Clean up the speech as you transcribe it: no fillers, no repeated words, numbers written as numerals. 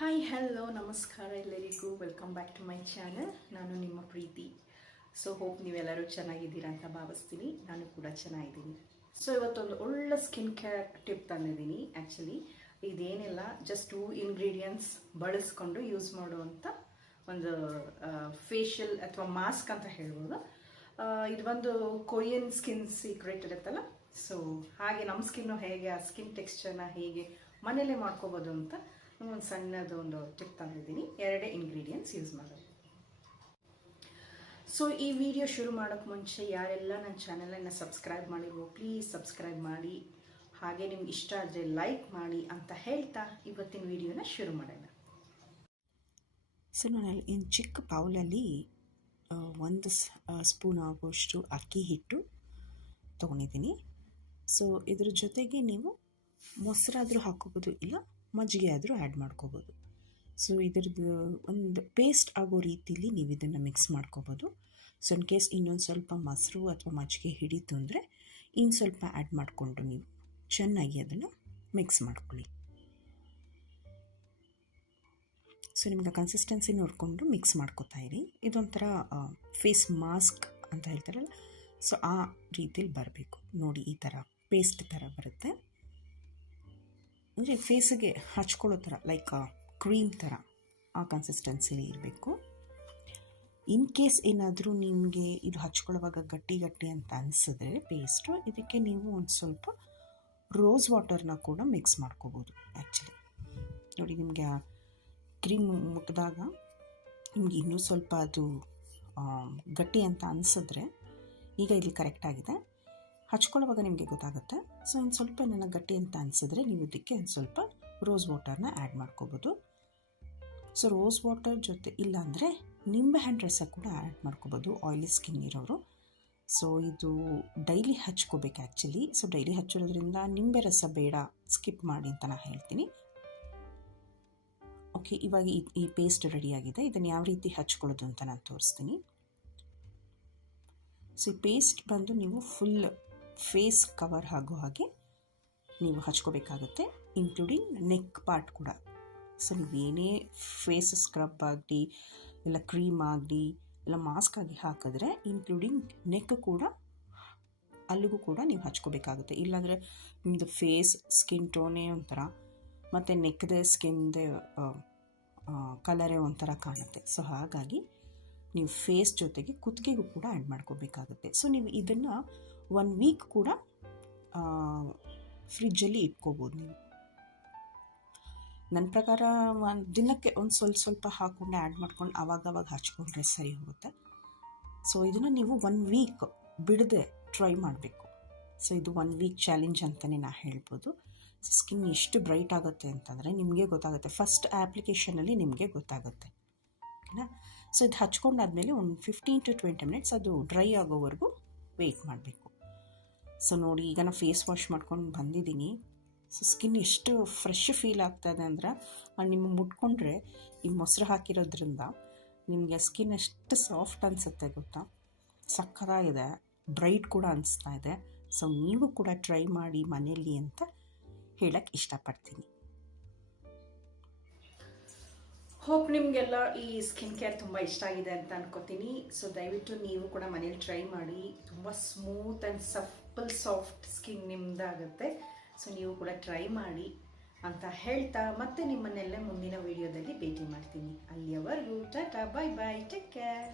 Hi hello ನಮಸ್ಕಾರ ಎಲ್ಲರಿಗೂ welcome back to my channel. ನಾನು ನಿಮ್ಮ ಪ್ರೀತಿ. ಹೋಪ್ ನೀವೆಲ್ಲರೂ ಚೆನ್ನಾಗಿದ್ದೀರಾ ಅಂತ ಭಾವಿಸ್ತೀನಿ. ನಾನು ಕೂಡ ಚೆನ್ನಾಗಿದ್ದೀನಿ. ಇವತ್ತೊಂದು ಒಳ್ಳೆ ಸ್ಕಿನ್ ಕೇರ್ ಟಿಪ್ ತಂದಿದ್ದೀನಿ. ಆ್ಯಕ್ಚುಲಿ ಇದೇನಿಲ್ಲ, ಜಸ್ಟ್ 2 ಇಂಗ್ರೀಡಿಯೆಂಟ್ಸ್ ಬಳಸ್ಕೊಂಡು ಯೂಸ್ ಮಾಡುವಂಥ ಒಂದು ಫೇಶಿಯಲ್ ಅಥವಾ ಮಾಸ್ಕ್ ಅಂತ ಹೇಳ್ಬೋದು. ಇದು ಒಂದು ಕೊರಿಯನ್ ಸ್ಕಿನ್ ಸೀಕ್ರೆಟ್ ಇರುತ್ತಲ್ಲ, ಹಾಗೆ ನಮ್ಮ ಸ್ಕಿನ್ನು ಹೇಗೆ, ಆ ಸ್ಕಿನ್ ಟೆಕ್ಸ್ಚರ್ನ ಹೇಗೆ ಮನೆಯಲ್ಲೇ ಮಾಡ್ಕೋಬೋದು ಅಂತ ಒಂದು ಸಣ್ಣದು ಒಂದು ಟಿಪ್ ತಂದಿದ್ದೀನಿ. 2 ಇಂಗ್ರೀಡಿಯೆಂಟ್ಸ್ ಯೂಸ್ ಮಾಡೋದು. ಈ ವಿಡಿಯೋ ಶುರು ಮಾಡೋಕ್ಕೆ ಮುಂಚೆ ಯಾರೆಲ್ಲ ನನ್ನ ಚಾನಲನ್ನು ಸಬ್ಸ್ಕ್ರೈಬ್ ಮಾಡಿರೋ ಪ್ಲೀಸ್ ಸಬ್ಸ್ಕ್ರೈಬ್ ಮಾಡಿ, ಹಾಗೆ ನಿಮ್ಗೆ ಇಷ್ಟ ಆದರೆ ಲೈಕ್ ಮಾಡಿ ಅಂತ ಹೇಳ್ತಾ ಇವತ್ತಿನ ವಿಡಿಯೋನ ಶುರು ಮಾಡೋಣ. ನಾನು ಇನ್ನು ಚಿಕ್ಕ ಬೌಲಲ್ಲಿ 1 ಸ್ಪೂನ್ ಆಗುವಷ್ಟು ಅಕ್ಕಿ ಹಿಟ್ಟು ತೊಗೊಂಡಿದ್ದೀನಿ. ಇದ್ರ ಜೊತೆಗೆ ನೀವು ಮೊಸರಾದರೂ ಹಾಕೋಬೋದು, ಇಲ್ಲ ಮಜ್ಜಿಗೆ ಆದರೂ ಆ್ಯಡ್ ಮಾಡ್ಕೋಬೋದು. ಇದ್ರದ್ದು ಒಂದು ಪೇಸ್ಟ್ ಆಗೋ ರೀತಿಲಿ ನೀವು ಇದನ್ನು ಮಿಕ್ಸ್ ಮಾಡ್ಕೋಬೋದು. ಇನ್ ಕೇಸ್ ಇನ್ನೊಂದು ಸ್ವಲ್ಪ ಮೊಸರು ಅಥವಾ ಮಜ್ಜಿಗೆ ಹಿಡಿತು ಅಂದರೆ ಇನ್ನು ಸ್ವಲ್ಪ ಆ್ಯಡ್ ಮಾಡಿಕೊಂಡು ನೀವು ಚೆನ್ನಾಗಿ ಅದನ್ನು ಮಿಕ್ಸ್ ಮಾಡ್ಕೊಳ್ಳಿ. ನಿಮಗೆ ಕನ್ಸಿಸ್ಟೆನ್ಸಿ ನೋಡಿಕೊಂಡು ಮಿಕ್ಸ್ ಮಾಡ್ಕೋತಾ ಇರಿ. ಇದೊಂಥರ ಫೇಸ್ ಮಾಸ್ಕ್ ಅಂತ ಹೇಳ್ತಾರಲ್ಲ, ಆ ರೀತಿಲಿ ಬರಬೇಕು ನೋಡಿ. ಈ ಥರ ಪೇಸ್ಟ್ ಥರ ಬರುತ್ತೆ, ಅಂದರೆ ಫೇಸಿಗೆ ಹಚ್ಕೊಳ್ಳೋ ಥರ, ಲೈಕ್ ಕ್ರೀಮ್ ಥರ ಆ ಕನ್ಸಿಸ್ಟೆನ್ಸಿಲಿ ಇರಬೇಕು. ಇನ್ ಕೇಸ್ ಏನಾದರೂ ನಿಮಗೆ ಇದು ಹಚ್ಕೊಳ್ಳುವಾಗ ಗಟ್ಟಿ ಗಟ್ಟಿ ಅಂತ ಅನಿಸಿದ್ರೆ ಪೇಸ್ಟು, ಇದಕ್ಕೆ ನೀವು ಒಂದು ಸ್ವಲ್ಪ ರೋಸ್ ವಾಟರ್ನ ಕೂಡ ಮಿಕ್ಸ್ ಮಾಡ್ಕೋಬೋದು. ಆ್ಯಕ್ಚುಲಿ ನೋಡಿ, ನಿಮಗೆ ಆ ಕ್ರೀಮ್ ಮುಟ್ಟಿದಾಗ ನಿಮಗೆ ಇನ್ನೂ ಸ್ವಲ್ಪ ಅದು ಗಟ್ಟಿ ಅಂತ ಅನಿಸಿದ್ರೆ, ಈಗ ಇಲ್ಲಿ ಕರೆಕ್ಟಾಗಿದೆ, ಹಚ್ಕೊಳ್ಳುವಾಗ ನಿಮಗೆ ಗೊತ್ತಾಗುತ್ತೆ. ಒಂದು ಸ್ವಲ್ಪ ನನಗೆ ಗಟ್ಟಿ ಅಂತ ಅನಿಸಿದ್ರೆ ನೀವು ಇದಕ್ಕೆ ಒಂದು ಸ್ವಲ್ಪ ರೋಸ್ ವಾಟರ್ನ ಆ್ಯಡ್ ಮಾಡ್ಕೋಬೋದು. ರೋಸ್ ವಾಟರ್ ಜೊತೆ ಇಲ್ಲಾಂದರೆ ನಿಂಬೆಹಣ್ಣು ರಸ ಕೂಡ ಆ್ಯಡ್ ಮಾಡ್ಕೋಬೋದು, ಆಯಿಲಿ ಸ್ಕಿನ್ ಇರೋರು. ಇದು ಡೈಲಿ ಹಚ್ಕೋಬೇಕು ಆ್ಯಕ್ಚುಲಿ. ಡೈಲಿ ಹಚ್ಚೋದ್ರಿಂದ ನಿಂಬೆ ರಸ ಬೇಡ, ಸ್ಕಿಪ್ ಮಾಡಿ ಅಂತ ನಾನು ಹೇಳ್ತೀನಿ. ಓಕೆ, ಇವಾಗ ಈ ಪೇಸ್ಟ್ ರೆಡಿಯಾಗಿದೆ. ಇದನ್ನು ಯಾವ ರೀತಿ ಹಚ್ಕೊಳ್ಳೋದು ಅಂತ ನಾನು ತೋರಿಸ್ತೀನಿ. ಈ ಪೇಸ್ಟ್ ಬಂದು ನೀವು ಫುಲ್ ಫೇಸ್ ಕವರ್ ಆಗೋ ಹಾಗೆ ನೀವು ಹಚ್ಕೋಬೇಕಾಗುತ್ತೆ, ಇನ್ಕ್ಲೂಡಿಂಗ್ ನೆಕ್ ಪಾರ್ಟ್ ಕೂಡ. ನೀವೇನೇ ಫೇಸ್ ಸ್ಕ್ರಬ್ ಆಗಲಿ, ಇಲ್ಲ ಕ್ರೀಮ್ ಆಗಲಿ, ಇಲ್ಲ ಮಾಸ್ಕ್ ಆಗಿ ಹಾಕಿದ್ರೆ ಇನ್ಕ್ಲೂಡಿಂಗ್ ನೆಕ್ ಕೂಡ, ಅಲ್ಲಿಗೂ ಕೂಡ ನೀವು ಹಚ್ಕೋಬೇಕಾಗುತ್ತೆ. ಇಲ್ಲಾಂದರೆ ನಿಮ್ಮದು ಫೇಸ್ ಸ್ಕಿನ್ ಟೋನೇ ಒಂಥರ, ಮತ್ತು ನೆಕ್ದೇ ಸ್ಕಿನ್ದೇ ಕಲರೇ ಒಂಥರ ಕಾಣುತ್ತೆ. ಹಾಗಾಗಿ ನೀವು ಫೇಸ್ ಜೊತೆಗೆ ಕುತ್ತಿಗೆಗೂ ಕೂಡ ಆ್ಯಡ್ ಮಾಡ್ಕೋಬೇಕಾಗುತ್ತೆ. ನೀವು ಇದನ್ನು 1 ವೀಕ್ ಕೂಡ ಫ್ರಿಜ್ಜಲ್ಲಿ ಇಟ್ಕೋಬೋದು ನೀವು. ನನ್ನ ಪ್ರಕಾರ ದಿನಕ್ಕೆ ಒಂದು ಸ್ವಲ್ಪ ಹಾಕ್ಕೊಂಡು ಆ್ಯಡ್ ಮಾಡ್ಕೊಂಡು ಆವಾಗವಾಗ ಹಚ್ಕೊಂಡ್ರೆ ಸರಿ ಹೋಗುತ್ತೆ. ಇದನ್ನು ನೀವು 1 ವೀಕ್ ಬಿಡದೆ ಟ್ರೈ ಮಾಡಬೇಕು. ಇದು 1 ವೀಕ್ ಚಾಲೆಂಜ್ ಅಂತಲೇ ನಾನು ಹೇಳ್ಬೋದು. ಸ್ಕಿನ್ ಎಷ್ಟು ಬ್ರೈಟ್ ಆಗುತ್ತೆ ಅಂತಂದರೆ ನಿಮಗೆ ಗೊತ್ತಾಗುತ್ತೆ, ಫಸ್ಟ್ ಆ್ಯಪ್ಲಿಕೇಶನಲ್ಲಿ ನಿಮಗೆ ಗೊತ್ತಾಗುತ್ತೆ, ಓಕೆನಾ. ಇದು ಹಚ್ಕೊಂಡಾದ್ಮೇಲೆ ಒಂದು 15 to 20 ಮಿನಿಟ್ಸ್ ಅದು ಡ್ರೈ ಆಗೋವರೆಗೂ ವೆಯ್ಟ್ ಮಾಡಬೇಕು. ನೋಡಿ, ಈಗ ನಾನು ಫೇಸ್ ವಾಶ್ ಮಾಡ್ಕೊಂಡು ಬಂದಿದ್ದೀನಿ. ಸ್ಕಿನ್ ಎಷ್ಟು ಫ್ರೆಶ್ ಫೀಲ್ ಆಗ್ತಾಯಿದೆ ಅಂದರೆ, ನಿಮಗೆ ಮುಟ್ಕೊಂಡ್ರೆ ಈ ಮೊಸರು ಹಾಕಿರೋದ್ರಿಂದ ನಿಮಗೆ ಸ್ಕಿನ್ ಎಷ್ಟು ಸಾಫ್ಟ್ ಅನಿಸುತ್ತೆ ಗೊತ್ತಾ. ಸಕ್ಕತ್ತಾಗಿದೆ, ಬ್ರೈಟ್ ಕೂಡ ಅನಿಸ್ತಾ ಇದೆ. ನೀವು ಕೂಡ ಟ್ರೈ ಮಾಡಿ ಮನೆಯಲ್ಲಿ ಅಂತ ಹೇಳಕ್ಕೆ ಇಷ್ಟಪಡ್ತೀನಿ. ಹೋಪ್ ನಿಮಗೆಲ್ಲ ಈ ಸ್ಕಿನ್ ಕೇರ್ ತುಂಬ ಇಷ್ಟ ಆಗಿದೆ ಅಂತ ಅನ್ಕೋತೀನಿ. ದಯವಿಟ್ಟು ನೀವು ಕೂಡ ಮನೇಲಿ ಟ್ರೈ ಮಾಡಿ. ತುಂಬ ಸ್ಮೂತ್ ಆ್ಯಂಡ್ ಸಾಫ್ಟ್ ಸ್ಕಿನ್ ನಿಮ್ಮದಾಗುತ್ತೆ. ನೀವು ಕೂಡ ಟ್ರೈ ಮಾಡಿ ಅಂತ ಹೇಳ್ತಾ ಮತ್ತೆ ನಿಮ್ಮನ್ನೆಲ್ಲ ಮುಂದಿನ ವಿಡಿಯೋದಲ್ಲಿ ಭೇಟಿ ಮಾಡ್ತೀನಿ. ಅಲ್ಲಿಯವರೆಗೂ ಟಾಟಾ, ಬಾಯ್ ಬಾಯ್, ಟೇಕ್ ಕೇರ್.